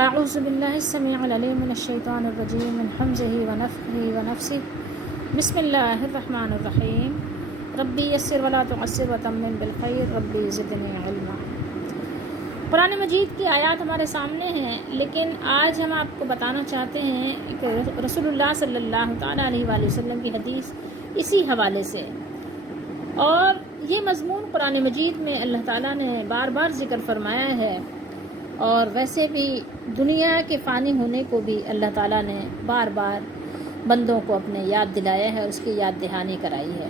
اعوذ باللہ السمیع العلیم من الشیطان الرجیم من حمزہ ونفخہ ونفثہ بسم اللہ الرحمن الرحیم ربی یسر ولا تعسر وتمم بالخیر ربی زدنی علما۔ قرآن مجید کی آیات ہمارے سامنے ہیں، لیکن آج ہم آپ کو بتانا چاہتے ہیں کہ رسول اللہ صلی اللہ تعالیٰ علیہ وآلہ وسلم کی حدیث اسی حوالے سے، اور یہ مضمون قرآن مجید میں اللہ تعالیٰ نے بار بار ذکر فرمایا ہے، اور ویسے بھی دنیا کے فانی ہونے کو بھی اللہ تعالیٰ نے بار بار بندوں کو اپنے یاد دلایا ہے اور اس کی یاد دہانی کرائی ہے۔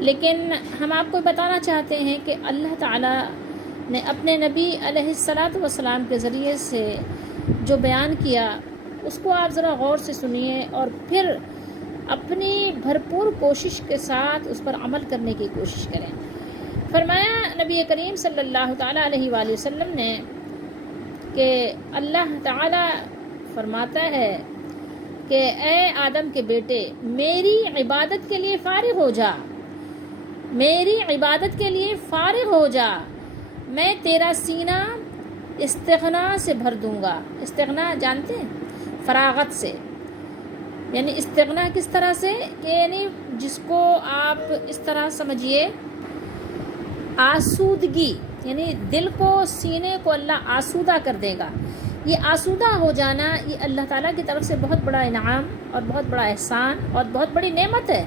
لیکن ہم آپ کو بتانا چاہتے ہیں کہ اللہ تعالیٰ نے اپنے نبی علیہ الصلاۃ والسلام کے ذریعے سے جو بیان کیا اس کو آپ ذرا غور سے سنیے اور پھر اپنی بھرپور کوشش کے ساتھ اس پر عمل کرنے کی کوشش کریں۔ فرمایا نبی کریم صلی اللہ تعالیٰ علیہ وآلہ وسلم نے کہ اللہ تعالیٰ فرماتا ہے کہ اے آدم کے بیٹے، میری عبادت کے لیے فارغ ہو جا، میری عبادت کے لیے فارغ ہو جا، میں تیرا سینہ استغنا سے بھر دوں گا۔ استغنا جانتے ہیں؟ فراغت سے، یعنی استغنا کس طرح سے کہ یعنی جس کو آپ اس طرح سمجھیے آسودگی، یعنی دل کو، سینے کو اللہ آسودہ کر دے گا۔ یہ آسودہ ہو جانا یہ اللہ تعالیٰ کی طرف سے بہت بڑا انعام اور بہت بڑا احسان اور بہت بڑی نعمت ہے،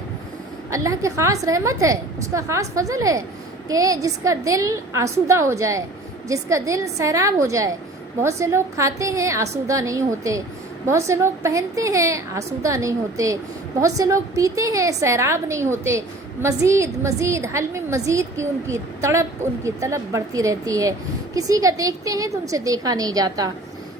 اللہ کی خاص رحمت ہے، اس کا خاص فضل ہے کہ جس کا دل آسودہ ہو جائے، جس کا دل سیراب ہو جائے۔ بہت سے لوگ کھاتے ہیں آسودہ نہیں ہوتے، بہت سے لوگ پہنتے ہیں آسودہ نہیں ہوتے، بہت سے لوگ پیتے ہیں سیراب نہیں ہوتے، مزید مزید حل میں مزید کی ان کی تڑپ، ان کی طلب بڑھتی رہتی ہے۔ کسی کا دیکھتے ہیں تو ان سے دیکھا نہیں جاتا۔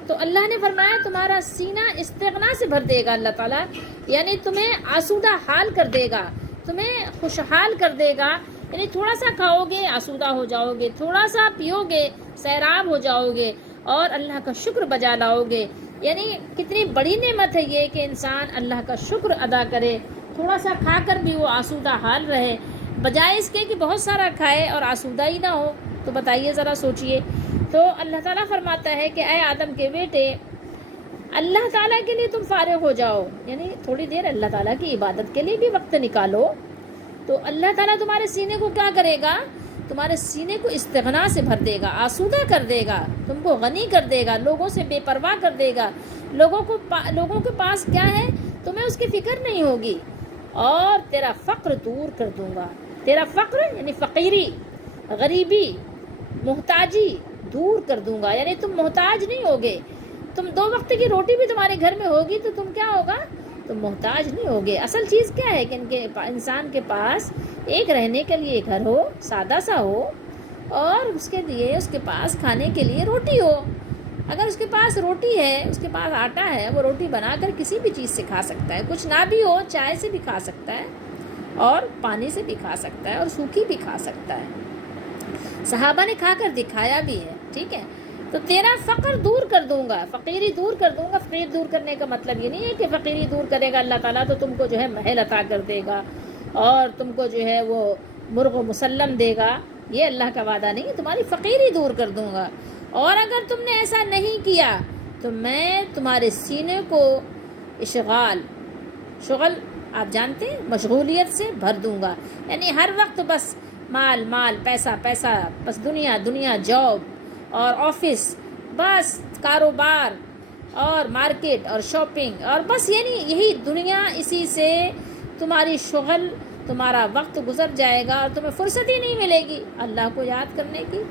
تو اللہ نے فرمایا تمہارا سینہ استغنا سے بھر دے گا اللہ تعالیٰ، یعنی تمہیں آسودہ حال کر دے گا، تمہیں خوشحال کر دے گا۔ یعنی تھوڑا سا کھاؤ گے آسودہ ہو جاؤ گے، تھوڑا سا پیو گے سیراب ہو جاؤ گے اور اللہ کا شکر بجا لاؤ گے۔ یعنی کتنی بڑی نعمت ہے یہ کہ انسان اللہ کا شکر ادا کرے، تھوڑا سا کھا کر بھی وہ آسودہ حال رہے، بجائے اس کے کہ بہت سارا کھائے اور آسودہ ہی نہ ہو۔ تو بتائیے ذرا سوچئے۔ تو اللہ تعالیٰ فرماتا ہے کہ اے آدم کے بیٹے، اللہ تعالیٰ کے لیے تم فارغ ہو جاؤ، یعنی تھوڑی دیر اللہ تعالیٰ کی عبادت کے لیے بھی وقت نکالو۔ تو اللہ تعالیٰ تمہارے سینے کو کیا کرے گا؟ تمہارے سینے کو استغنا سے بھر دے گا، آسودہ کر دے گا، تم کو غنی کر دے گا، لوگوں سے بے پرواہ کر دے گا۔ لوگوں کے پاس کیا ہے تمہیں اس کی فکر نہیں ہوگی، اور تیرا فقر دور کر دوں گا۔ تیرا فقر یعنی فقیری، غریبی، محتاجی دور کر دوں گا، یعنی تم محتاج نہیں ہوگے۔ تم 2 وقت کی روٹی بھی تمہارے گھر میں ہوگی تو تم کیا ہوگا؟ تم محتاج نہیں ہوگے۔ اصل چیز کیا ہے کہ انسان کے پاس ایک رہنے کے لیے گھر ہو، سادہ سا ہو، اور اس کے لیے اس کے پاس کھانے کے لیے روٹی ہو۔ اگر اس کے پاس روٹی ہے، اس کے پاس آٹا ہے، وہ روٹی بنا کر کسی بھی چیز سے کھا سکتا ہے، کچھ نہ بھی ہو چائے سے بھی کھا سکتا ہے، اور پانی سے بھی کھا سکتا ہے، اور سوکھی بھی کھا سکتا ہے۔ صحابہ نے کھا کر دکھایا بھی ہے، ٹھیک ہے۔ تو تیرا فقر دور کر دوں گا، فقیری دور کر دوں گا۔ فقیر دور کرنے کا مطلب یہ نہیں ہے کہ فقیری دور کرے گا اللہ تعالیٰ تو تم کو جو ہے محل عطا کر دے گا اور تم کو جو ہے وہ مرغ و مسلم دے گا، یہ اللہ کا وعدہ نہیں ہے۔ تمہاری فقیری دور کر دوں گا، اور اگر تم نے ایسا نہیں کیا تو میں تمہارے سینے کو شغل آپ جانتے ہیں مشغولیت سے بھر دوں گا، یعنی ہر وقت بس مال مال، پیسہ پیسہ، بس دنیا دنیا، جاب اور آفس، بس کاروبار اور مارکیٹ اور شاپنگ، اور بس یعنی یہی دنیا، اسی سے تمہاری شغل، تمہارا وقت گزر جائے گا اور تمہیں فرصت ہی نہیں ملے گی اللہ کو یاد کرنے کی،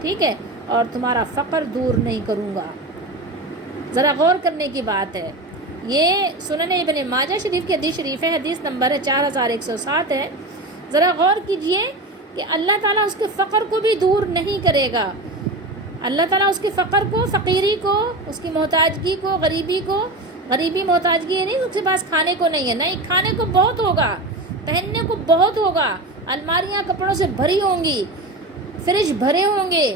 ٹھیک ہے۔ اور تمہارا فقر دور نہیں کروں گا۔ ذرا غور کرنے کی بات ہے، یہ سنن ابن ماجہ شریف کی حدیث شریف ہے، حدیث نمبر ہے 4107 ہے۔ ذرا غور کیجئے کہ اللہ تعالیٰ اس کے فقر کو بھی دور نہیں کرے گا۔ اللہ تعالیٰ اس کے فقر کو، فقیری کو، اس کی محتاجگی کو، غریبی کو، غریبی محتاجگی نہیں اس کے پاس کھانے کو نہیں ہے، نہیں، کھانے کو بہت ہوگا، پہننے کو بہت ہوگا، الماریاں کپڑوں سے بھری ہوں گی، فریج بھرے ہوں گے،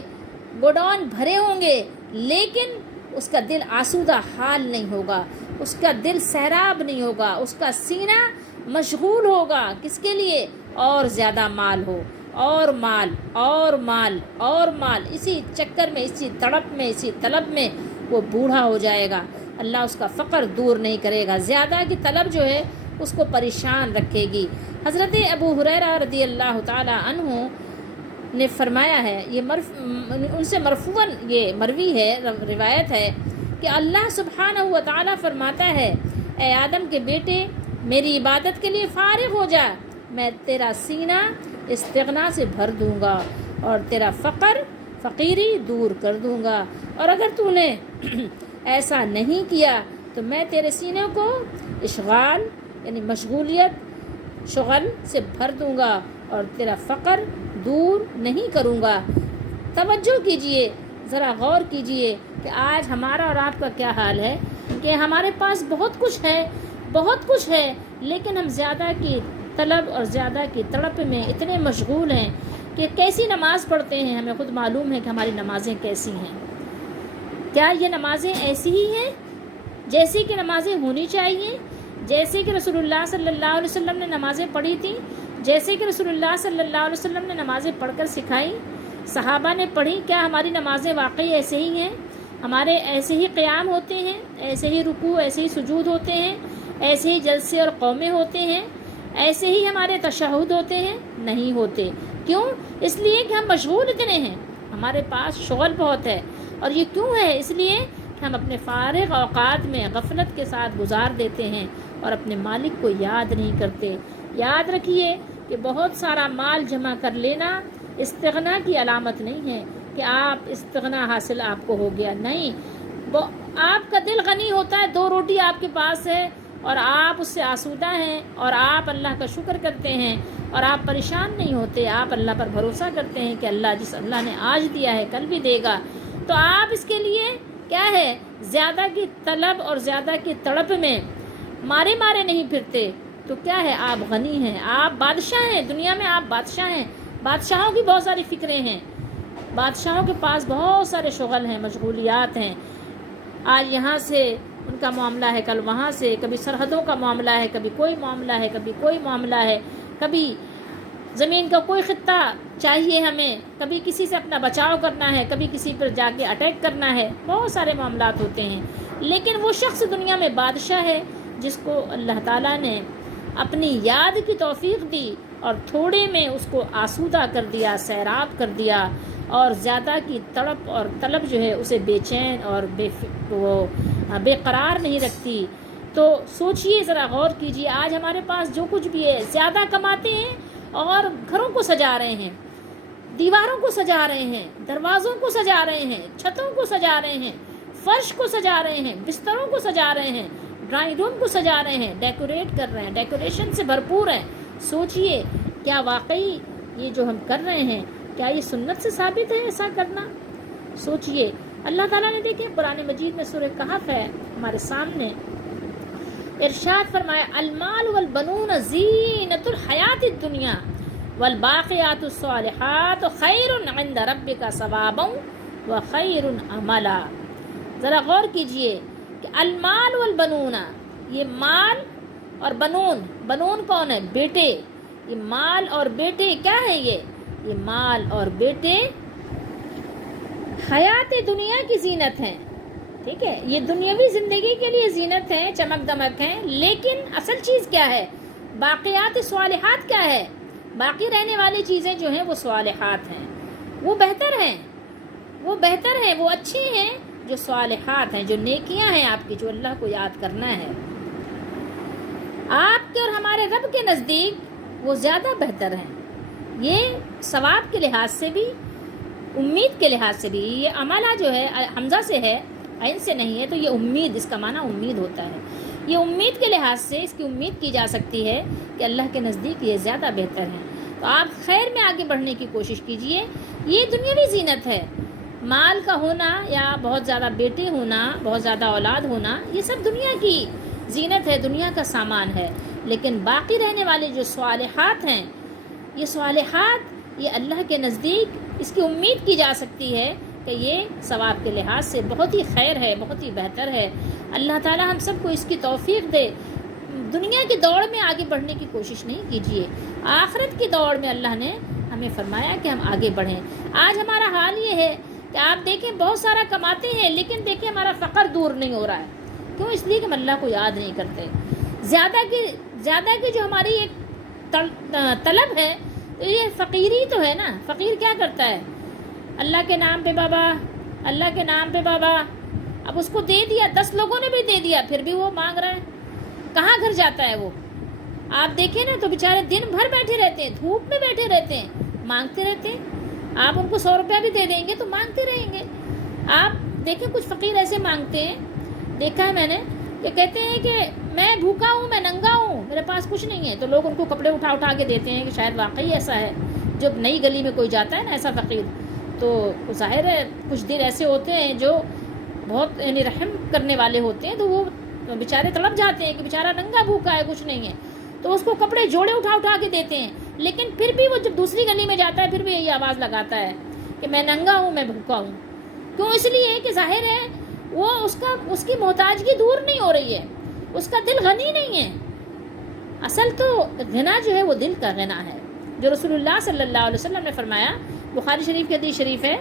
گوڈاؤن بھرے ہوں گے، لیکن اس کا دل آسودہ حال نہیں ہوگا، اس کا دل سیراب نہیں ہوگا، اس کا سینہ مشغول ہوگا کس کے لیے؟ اور زیادہ مال ہو، اور مال اور مال اور مال، اسی چکر میں، اسی تڑپ میں، اسی طلب میں وہ بوڑھا ہو جائے گا، اللہ اس کا فقر دور نہیں کرے گا، زیادہ کی طلب جو ہے اس کو پریشان رکھے گی۔ حضرت ابو ہریرہ رضی اللہ تعالی عنہ نے فرمایا ہے، یہ ان سے مرفوعاً یہ مروی ہے، روایت ہے کہ اللہ سبحانہ و تعالی فرماتا ہے، اے آدم کے بیٹے میری عبادت کے لیے فارغ ہو جا، میں تیرا سینہ استغنا سے بھر دوں گا اور تیرا فقیری دور کر دوں گا، اور اگر تو نے ایسا نہیں کیا تو میں تیرے سینے کو اشغال یعنی مشغولیت شغل سے بھر دوں گا اور تیرا فقر دور نہیں کروں گا۔ توجہ کیجئے، ذرا غور کیجئے کہ آج ہمارا اور آپ کا کیا حال ہے کہ ہمارے پاس بہت کچھ ہے لیکن ہم زیادہ کی طلب اور زیادہ کی تڑپ میں اتنے مشغول ہیں کہ کیسی نماز پڑھتے ہیں ہمیں خود معلوم ہے کہ ہماری نمازیں کیسی ہیں۔ کیا یہ نمازیں ایسی ہی ہیں جیسی کہ نمازیں ہونی چاہیے، جیسے کہ رسول اللہ صلی اللہ علیہ وسلم نے نمازیں پڑھی تھیں، جیسے کہ رسول اللہ صلی اللہ علیہ وسلم نے نمازیں پڑھ کر سکھائیں، صحابہ نے پڑھی؟ کیا ہماری نمازیں واقعی ایسے ہی ہیں؟ ہمارے ایسے ہی قیام ہوتے ہیں، ایسے ہی رکوع، ایسے ہی سجود ہوتے ہیں، ایسے ہی جلسے اور قومیں ہوتے ہیں، ایسے ہی ہمارے تشہد ہوتے ہیں؟ نہیں ہوتے۔ کیوں؟ اس لیے کہ ہم مشغول اتنے ہیں، ہمارے پاس شغل بہت ہے۔ اور یہ کیوں ہے؟ اس لیے کہ ہم اپنے فارغ اوقات میں غفلت کے ساتھ گزار دیتے ہیں اور اپنے مالک کو یاد نہیں کرتے۔ یاد رکھیے کہ بہت سارا مال جمع کر لینا استغنا کی علامت نہیں ہے کہ آپ استغنا حاصل آپ کو ہو گیا، نہیں۔ آپ کا دل غنی ہوتا ہے، 2 روٹی آپ کے پاس ہے اور آپ اس سے آسودہ ہیں اور آپ اللہ کا شکر کرتے ہیں اور آپ پریشان نہیں ہوتے، آپ اللہ پر بھروسہ کرتے ہیں کہ اللہ نے آج دیا ہے کل بھی دے گا، تو آپ اس کے لیے کیا ہے زیادہ کی طلب اور زیادہ کی تڑپ میں مارے نہیں پھرتے، تو کیا ہے آپ غنی ہیں، آپ بادشاہ ہیں، دنیا میں آپ بادشاہ ہیں۔ بادشاہوں کی بہت ساری فکریں ہیں، بادشاہوں کے پاس بہت سارے شغل ہیں، مشغولیات ہیں، آج یہاں سے ان کا معاملہ ہے، کل وہاں سے، کبھی سرحدوں کا معاملہ ہے، کبھی کوئی معاملہ ہے، کبھی کوئی معاملہ ہے، کبھی زمین کا کوئی خطہ چاہیے ہمیں، کبھی کسی سے اپنا بچاؤ کرنا ہے، کبھی کسی پر جا کے اٹیک کرنا ہے، بہت سارے معاملات ہوتے ہیں۔ لیکن وہ شخص دنیا میں بادشاہ ہے جس کو اللہ تعالیٰ نے اپنی یاد کی توفیق دی اور تھوڑے میں اس کو آسودہ کر دیا، سیراب کر دیا، اور زیادہ کی تڑپ اور طلب جو ہے اسے بے چین اور بے قرار نہیں رکھتی۔ تو سوچئے، ذرا غور کیجئے، آج ہمارے پاس جو کچھ بھی ہے زیادہ کماتے ہیں اور گھروں کو سجا رہے ہیں، دیواروں کو سجا رہے ہیں، دروازوں کو سجا رہے ہیں، چھتوں کو سجا رہے ہیں، فرش کو سجا رہے ہیں، بستروں کو سجا رہے ہیں، ڈرائنگ روم کو سجا رہے ہیں، ڈیکوریٹ کر رہے ہیں، ڈیکوریشن سے بھرپور ہیں۔ سوچئے کیا واقعی یہ جو ہم کر رہے ہیں کیا یہ سنت سے ثابت ہے ایسا کرنا؟ سوچئے۔ اللہ تعالیٰ نے دیکھیں قرآن مجید میں سورہ کہف ہے ہمارے سامنے، ارشاد فرمایا المال والبنون زینت الحیات الدنیا والباقیات الصالحات خیر عند ربک ثوابا وخیر عملا۔ ذرا غور کیجئے کہ المال والبنون، یہ مال اور بنون کون ہے؟ بیٹے۔ یہ مال اور بیٹے کیا ہے؟ یہ مال اور بیٹے حیات دنیا کی زینت ہیں، ٹھیک ہے، یہ دنیاوی زندگی کے لیے زینت ہے، چمک دمک ہیں، لیکن اصل چیز کیا ہے؟ باقیات صالحات کیا ہے؟ باقی رہنے والی چیزیں جو ہیں وہ صالحات ہیں، وہ بہتر ہیں، وہ اچھے ہیں، جو صالحات ہیں، جو نیکیاں ہیں آپ کی، جو اللہ کو یاد کرنا ہے، آپ کے اور ہمارے رب کے نزدیک وہ زیادہ بہتر ہیں۔ یہ ثواب کے لحاظ سے بھی، امید کے لحاظ سے بھی، یہ عملہ جو ہے حمزہ سے ہے، عین سے نہیں ہے، تو یہ امید، اس کا معنی امید ہوتا ہے۔ یہ امید کے لحاظ سے اس کی امید کی جا سکتی ہے کہ اللہ کے نزدیک یہ زیادہ بہتر ہیں۔ تو آپ خیر میں آگے بڑھنے کی کوشش کیجئے۔ یہ دنیاوی زینت ہے، مال کا ہونا یا بہت زیادہ بیٹے ہونا، بہت زیادہ اولاد ہونا، یہ سب دنیا کی زینت ہے، دنیا کا سامان ہے، لیکن باقی رہنے والے جو صالحات ہیں، یہ صالحات یہ اللہ کے نزدیک اس کی امید کی جا سکتی ہے کہ یہ ثواب کے لحاظ سے بہت ہی خیر ہے، بہت ہی بہتر ہے۔ اللہ تعالی ہم سب کو اس کی توفیق دے۔ دنیا کی دوڑ میں آگے بڑھنے کی کوشش نہیں کیجیے، آخرت کی دوڑ میں اللہ نے ہمیں فرمایا کہ ہم آگے بڑھیں۔ آج ہمارا حال یہ ہے کہ آپ دیکھیں بہت سارا کماتے ہیں لیکن دیکھیں ہمارا فقر دور نہیں ہو رہا ہے. کیوں؟ اس لیے کہ ہم اللہ کو یاد نہیں کرتے. زیادہ کی جو ہماری ایک طلب ہے تو یہ فقیری تو ہے نا. فقیر کیا کرتا ہے؟ اللہ کے نام پہ بابا، اللہ کے نام پہ بابا. اب اس کو دے دیا، 10 لوگوں نے بھی دے دیا، پھر بھی وہ مانگ رہا ہے. کہاں گھر جاتا ہے وہ؟ آپ دیکھیں نا تو بیچارے دن بھر بیٹھے رہتے ہیں، دھوپ میں بیٹھے رہتے ہیں، مانگتے رہتے ہیں. آپ ان کو 100 روپیہ بھی دے دیں گے تو مانگتے رہیں گے. آپ دیکھیں کچھ فقیر ایسے مانگتے ہیں، دیکھا ہے میں نے، کہ کہتے ہیں کہ میں بھوکا ہوں، میں ننگا ہوں، میرے پاس کچھ نہیں ہے. تو لوگ ان کو کپڑے اٹھا کے دیتے ہیں کہ شاید واقعی ایسا ہے. جب نئی گلی میں کوئی جاتا ہے نا ایسا فقیر، تو ظاہر ہے کچھ دن ایسے ہوتے ہیں جو بہت یعنی رحم کرنے والے ہوتے ہیں، تو وہ بیچارے تڑپ جاتے ہیں کہ بیچارہ ننگا بھوکا ہے، کچھ نہیں ہے، تو اس کو کپڑے جوڑے اٹھا کے دیتے ہیں. لیکن پھر بھی وہ جب دوسری گلی میں جاتا ہے پھر بھی یہی آواز لگاتا ہے کہ میں ننگا ہوں، میں بھوکا ہوں. کیوں؟ اس لیے کہ ظاہر ہے وہ اس کی محتاجگی دور نہیں ہو رہی ہے، اس کا دل غنی نہیں ہے. اصل تو غنا جو ہے وہ دل کا غنا ہے، جو رسول اللہ صلی اللہ علیہ وسلم نے فرمایا. بخاری شریف کی حدیث شریف ہے،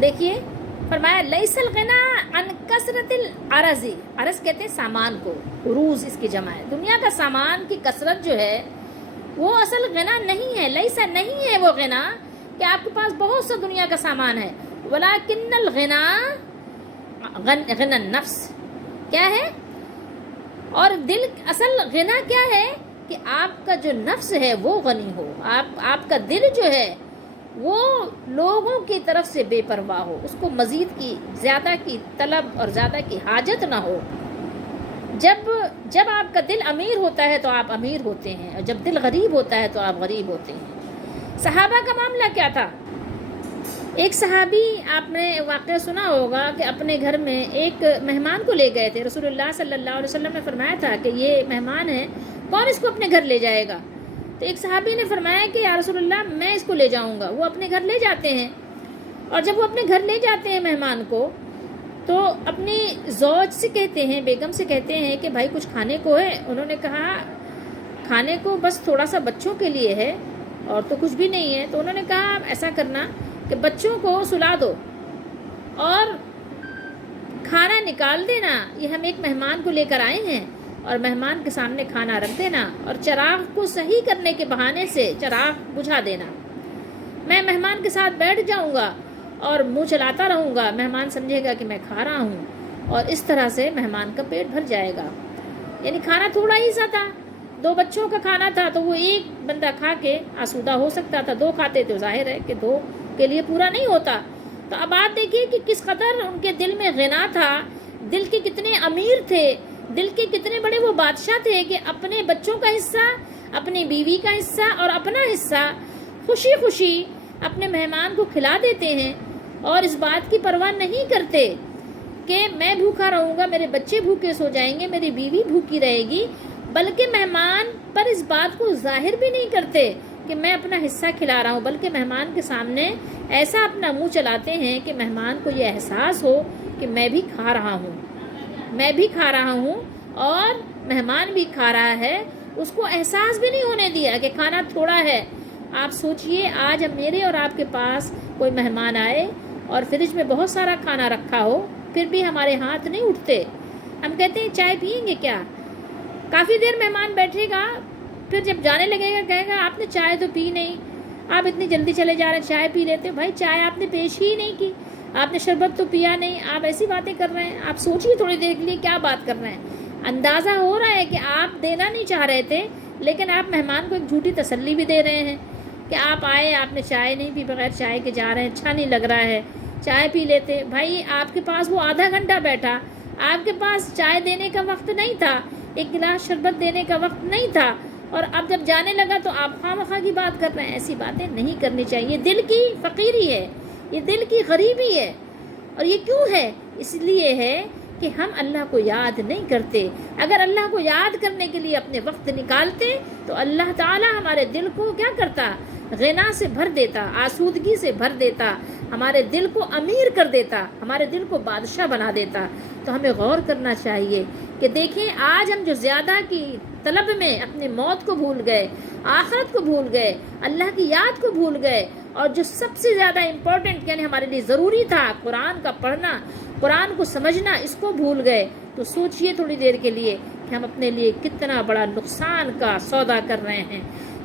دیکھیے فرمایا لیس الغنا عن کثرت العرض. عرض کہتے ہیں سامان کو، عروض اس کی جمع ہے. دنیا کا سامان کی کثرت جو ہے وہ اصل غنا نہیں ہے. لیسا نہیں ہے وہ غنا کہ آپ کے پاس بہت سا دنیا کا سامان ہے. ولکن الغنا غنا النفس. کیا ہے؟ اور دل اصل غنا کیا ہے کہ آپ کا جو نفس ہے وہ غنی ہو. آپ کا دل جو ہے وہ لوگوں کی طرف سے بے پرواہ ہو، اس کو مزید کی زیادہ کی طلب اور زیادہ کی حاجت نہ ہو. جب آپ کا دل امیر ہوتا ہے تو آپ امیر ہوتے ہیں، اور جب دل غریب ہوتا ہے تو آپ غریب ہوتے ہیں. صحابہ کا معاملہ کیا تھا؟ ایک صحابی، آپ نے واقعہ سنا ہوگا کہ اپنے گھر میں ایک مہمان کو لے گئے تھے. رسول اللہ صلی اللہ علیہ وسلم نے فرمایا تھا کہ یہ مہمان ہے، کون اس کو اپنے گھر لے جائے گا؟ تو ایک صحابی نے فرمایا کہ یا رسول اللہ میں اس کو لے جاؤں گا. وہ اپنے گھر لے جاتے ہیں، اور جب وہ اپنے گھر لے جاتے ہیں مہمان کو تو اپنی زوج سے کہتے ہیں، بیگم سے کہتے ہیں کہ بھائی کچھ کھانے کو ہے؟ انہوں نے کہا کھانے کو بس تھوڑا سا بچوں کے لیے ہے اور تو کچھ بھی نہیں ہے. تو انہوں نے کہا ایسا کرنا کہ بچوں کو سلا دو اور کھانا نکال دینا، یہ ہم ایک مہمان کو لے کر آئے ہیں، اور مہمان کے سامنے کھانا رکھ دینا، اور چراغ کو صحیح کرنے کے بہانے سے چراغ بجھا دینا. میں مہمان کے ساتھ بیٹھ جاؤں گا اور منہ چلاتا رہوں گا، مہمان سمجھے گا کہ میں کھا رہا ہوں، اور اس طرح سے مہمان کا پیٹ بھر جائے گا. یعنی کھانا تھوڑا ہی سا تھا، 2 بچوں کا کھانا تھا، تو وہ ایک بندہ کھا کے آسودہ ہو سکتا تھا. 2 کھاتے تو ظاہر ہے کہ 2 کے لیے پورا نہیں ہوتا. تو اب آپ دیکھیے کہ کس قدر ان کے دل میں غنا تھا، دل کے کتنے امیر تھے، دل کے کتنے بڑے وہ بادشاہ تھے کہ اپنے بچوں کا حصہ، اپنی بیوی کا حصہ اور اپنا حصہ خوشی خوشی اپنے مہمان کو کھلا دیتے ہیں، اور اس بات کی پرواہ نہیں کرتے کہ میں بھوکا رہوں گا، میرے بچے بھوکے سو جائیں گے، میری بیوی بھوکی رہے گی. بلکہ مہمان پر اس بات کو ظاہر بھی نہیں کرتے کہ میں اپنا حصہ کھلا رہا ہوں، بلکہ مہمان کے سامنے ایسا اپنا منہ چلاتے ہیں کہ مہمان کو یہ احساس ہو کہ میں بھی کھا رہا ہوں اور مہمان بھی کھا رہا ہے. اس کو احساس بھی نہیں ہونے دیا کہ کھانا تھوڑا ہے. آپ سوچئے آج ہم میرے اور آپ کے پاس کوئی مہمان آئے اور فریج میں بہت سارا کھانا رکھا ہو، پھر بھی ہمارے ہاتھ نہیں اٹھتے. ہم کہتے ہیں چائے پئیں گے کیا؟ کافی دیر مہمان بیٹھے گا، پھر جب جانے لگے گا کہے گا آپ نے چائے تو پی نہیں، آپ اتنی جلدی چلے جا رہے ہیں، چائے پی لیتے. بھائی چائے آپ نے پیش ہی نہیں کی، آپ نے شربت تو پیا نہیں، آپ ایسی باتیں کر رہے ہیں. آپ سوچیے تھوڑی دیر کے لیے کیا بات کر رہے ہیں. اندازہ ہو رہا ہے کہ آپ دینا نہیں چاہ رہے تھے، لیکن آپ مہمان کو ایک جھوٹی تسلی بھی دے رہے ہیں کہ آپ آئے، آپ نے چائے نہیں پی، بغیر چائے کے جا رہے ہیں، اچھا نہیں لگ رہا ہے، چائے پی لیتے. بھائی آپ کے پاس وہ آدھا گھنٹہ بیٹھا، آپ کے پاس چائے دینے کا وقت نہیں تھا، ایک گلاس شربت دینے کا وقت نہیں تھا، اور اب جب جانے لگا تو آپ خواہ کی بات کر رہے ہیں. ایسی باتیں نہیں کرنی چاہیے. دل کی فقیری ہے، یہ دل کی غریبی ہے. اور یہ کیوں ہے؟ اس لیے ہے کہ ہم اللہ کو یاد نہیں کرتے. اگر اللہ کو یاد کرنے کے لیے اپنے وقت نکالتے تو اللہ تعالی ہمارے دل کو کیا کرتا؟ غنا سے بھر دیتا، آسودگی سے بھر دیتا، ہمارے دل کو امیر کر دیتا، ہمارے دل کو بادشاہ بنا دیتا. تو ہمیں غور کرنا چاہیے کہ دیکھیں آج ہم جو زیادہ کی طلب میں اپنی موت کو بھول گئے، آخرت کو بھول گئے، اللہ کی یاد کو بھول گئے، اور جو سب سے زیادہ امپورٹنٹ یعنی ہمارے لیے ضروری تھا قرآن کا پڑھنا، قرآن کو سمجھنا، اس کو بھول گئے، تو سوچئے تھوڑی دیر کے لیے کہ ہم اپنے لیے کتنا بڑا نقصان کا سودا کر رہے ہیں۔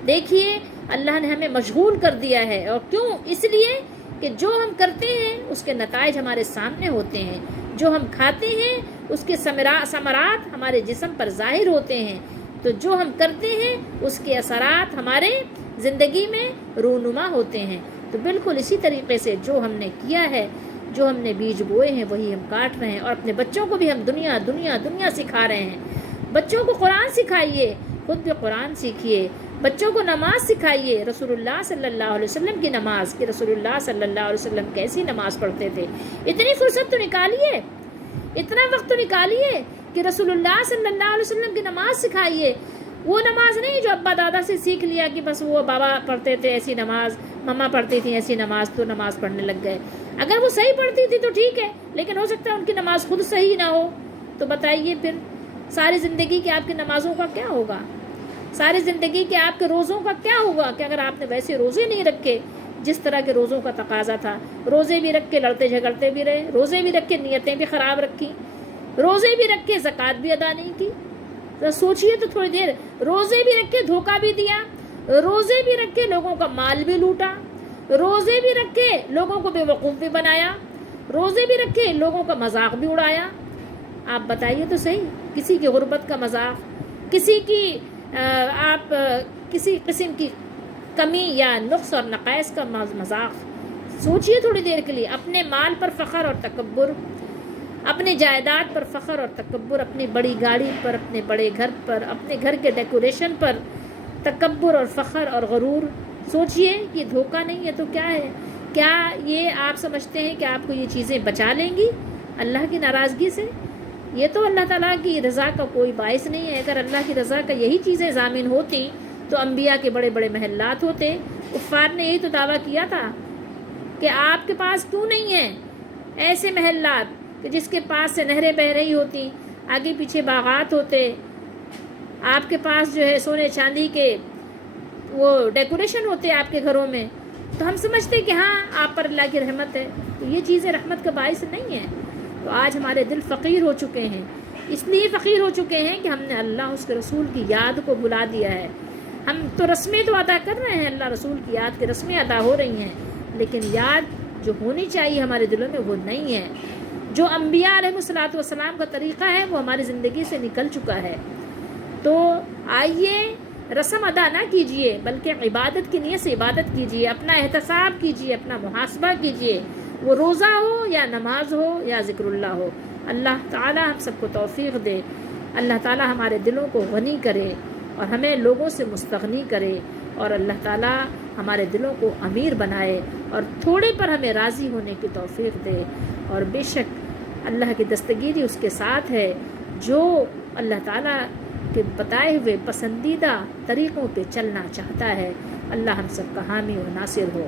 دیکھیے اللہ نے ہمیں مشغول کر دیا ہے، اور کیوں؟ اس لیے کہ جو ہم کرتے ہیں اس کے نتائج ہمارے سامنے ہوتے ہیں، جو ہم کھاتے ہیں اس کے ثمرات ہمارے جسم پر ظاہر ہوتے ہیں، تو جو ہم کرتے ہیں اس کے اثرات ہمارے زندگی میں رونما ہوتے ہیں۔ تو بالکل اسی طریقے سے جو ہم نے کیا ہے، جو ہم نے بیج بوئے ہیں وہی ہم کاٹ رہے ہیں، اور اپنے بچوں کو بھی ہم دنیا دنیا دنیا سکھا رہے ہیں۔ بچوں کو قرآن سکھائیے، خود بھی قرآن سیکھیے، بچوں کو نماز سکھائیے، رسول اللہ صلی اللہ علیہ وسلم کی نماز، کہ رسول اللہ صلی اللہ علیہ وسلم کیسی نماز پڑھتے تھے۔ اتنی فرصت تو نکالیے، اتنا وقت تو نکالیے کہ رسول اللہ صلی اللہ علیہ وسلم کی نماز سکھائیے۔ وہ نماز نہیں جو ابا دادا سے سیکھ لیا کہ بس وہ بابا پڑھتے تھے ایسی نماز، مما پڑھتی تھی ایسی نماز، تو نماز پڑھنے لگ گئے۔ اگر وہ صحیح پڑھتی تھی تو ٹھیک ہے، لیکن ہو سکتا ہے ان کی نماز خود صحیح نہ ہو، تو بتائیے پھر ساری زندگی کے آپ کی نمازوں کا کیا ہوگا؟ ساری زندگی کے آپ کے روزوں کا کیا ہوگا کہ اگر آپ نے ویسے روزے نہیں رکھے جس طرح کے روزوں کا تقاضا تھا؟ روزے بھی رکھ کے لڑتے جھگڑتے بھی رہے، روزے بھی رکھ کے نیتیں بھی خراب رکھی، روزے بھی رکھ کے زکوٰۃ بھی ادا نہیں کی۔ تو سوچئے تو تھوڑی دیر، روزے بھی رکھ کے دھوکہ بھی دیا، روزے بھی رکھ کے لوگوں کا مال بھی لوٹا، روزے بھی رکھ کے لوگوں کو بے وقوف بھی بنایا، روزے بھی رکھ کے لوگوں کا مذاق بھی اڑایا۔ آپ بتائیے تو صحیح، کسی کی غربت کا مذاق، کسی کی آپ کسی قسم کی کمی یا نقص اور نقائص کا مذاق۔ سوچئے تھوڑی دیر کے لیے، اپنے مال پر فخر اور تکبر، اپنے جائیداد پر فخر اور تکبر، اپنی بڑی گاڑی پر، اپنے بڑے گھر پر، اپنے گھر کے ڈیکوریشن پر تکبر اور فخر اور غرور۔ سوچئے کہ دھوکہ نہیں ہے تو کیا ہے؟ کیا یہ آپ سمجھتے ہیں کہ آپ کو یہ چیزیں بچا لیں گی اللہ کی ناراضگی سے؟ یہ تو اللہ تعالیٰ کی رضا کا کوئی باعث نہیں ہے۔ اگر اللہ کی رضا کا یہی چیزیں ضامن ہوتی تو انبیاء کے بڑے بڑے محلات ہوتے۔ کفار نے یہی تو دعویٰ کیا تھا کہ آپ کے پاس کیوں نہیں ہیں ایسے محلات کہ جس کے پاس سے نہریں بہہ رہی ہوتی، آگے پیچھے باغات ہوتے، آپ کے پاس جو ہے سونے چاندی کے وہ ڈیکوریشن ہوتے آپ کے گھروں میں، تو ہم سمجھتے کہ ہاں آپ پر اللہ کی رحمت ہے۔ تو یہ چیزیں رحمت کا باعث نہیں ہیں۔ تو آج ہمارے دل فقیر ہو چکے ہیں، اس لیے فقیر ہو چکے ہیں کہ ہم نے اللہ اس کے رسول کی یاد کو بھلا دیا ہے۔ ہم تو رسمیں تو ادا کر رہے ہیں، اللہ رسول کی یاد کی رسمیں ادا ہو رہی ہیں، لیکن یاد جو ہونی چاہیے ہمارے دلوں میں وہ نہیں ہے۔ جو انبیاء علیہ الصلوۃ والسلام کا طریقہ ہے وہ ہماری زندگی سے نکل چکا ہے۔ تو آئیے رسم ادا نہ کیجئے بلکہ عبادت کی نیت سے عبادت کیجئے، اپنا احتساب کیجئے، اپنا محاسبہ کیجئے، وہ روزہ ہو یا نماز ہو یا ذکر اللہ ہو۔ اللہ تعالی ہم سب کو توفیق دے، اللہ تعالی ہمارے دلوں کو غنی کرے اور ہمیں لوگوں سے مستغنی کرے، اور اللہ تعالی ہمارے دلوں کو امیر بنائے اور تھوڑے پر ہمیں راضی ہونے کی توفیق دے۔ اور بے شک اللہ کی دستگیری اس کے ساتھ ہے جو اللہ تعالیٰ کے بتائے ہوئے پسندیدہ طریقوں پہ چلنا چاہتا ہے۔ اللہ ہم سب کا حامی و ناصر ہو۔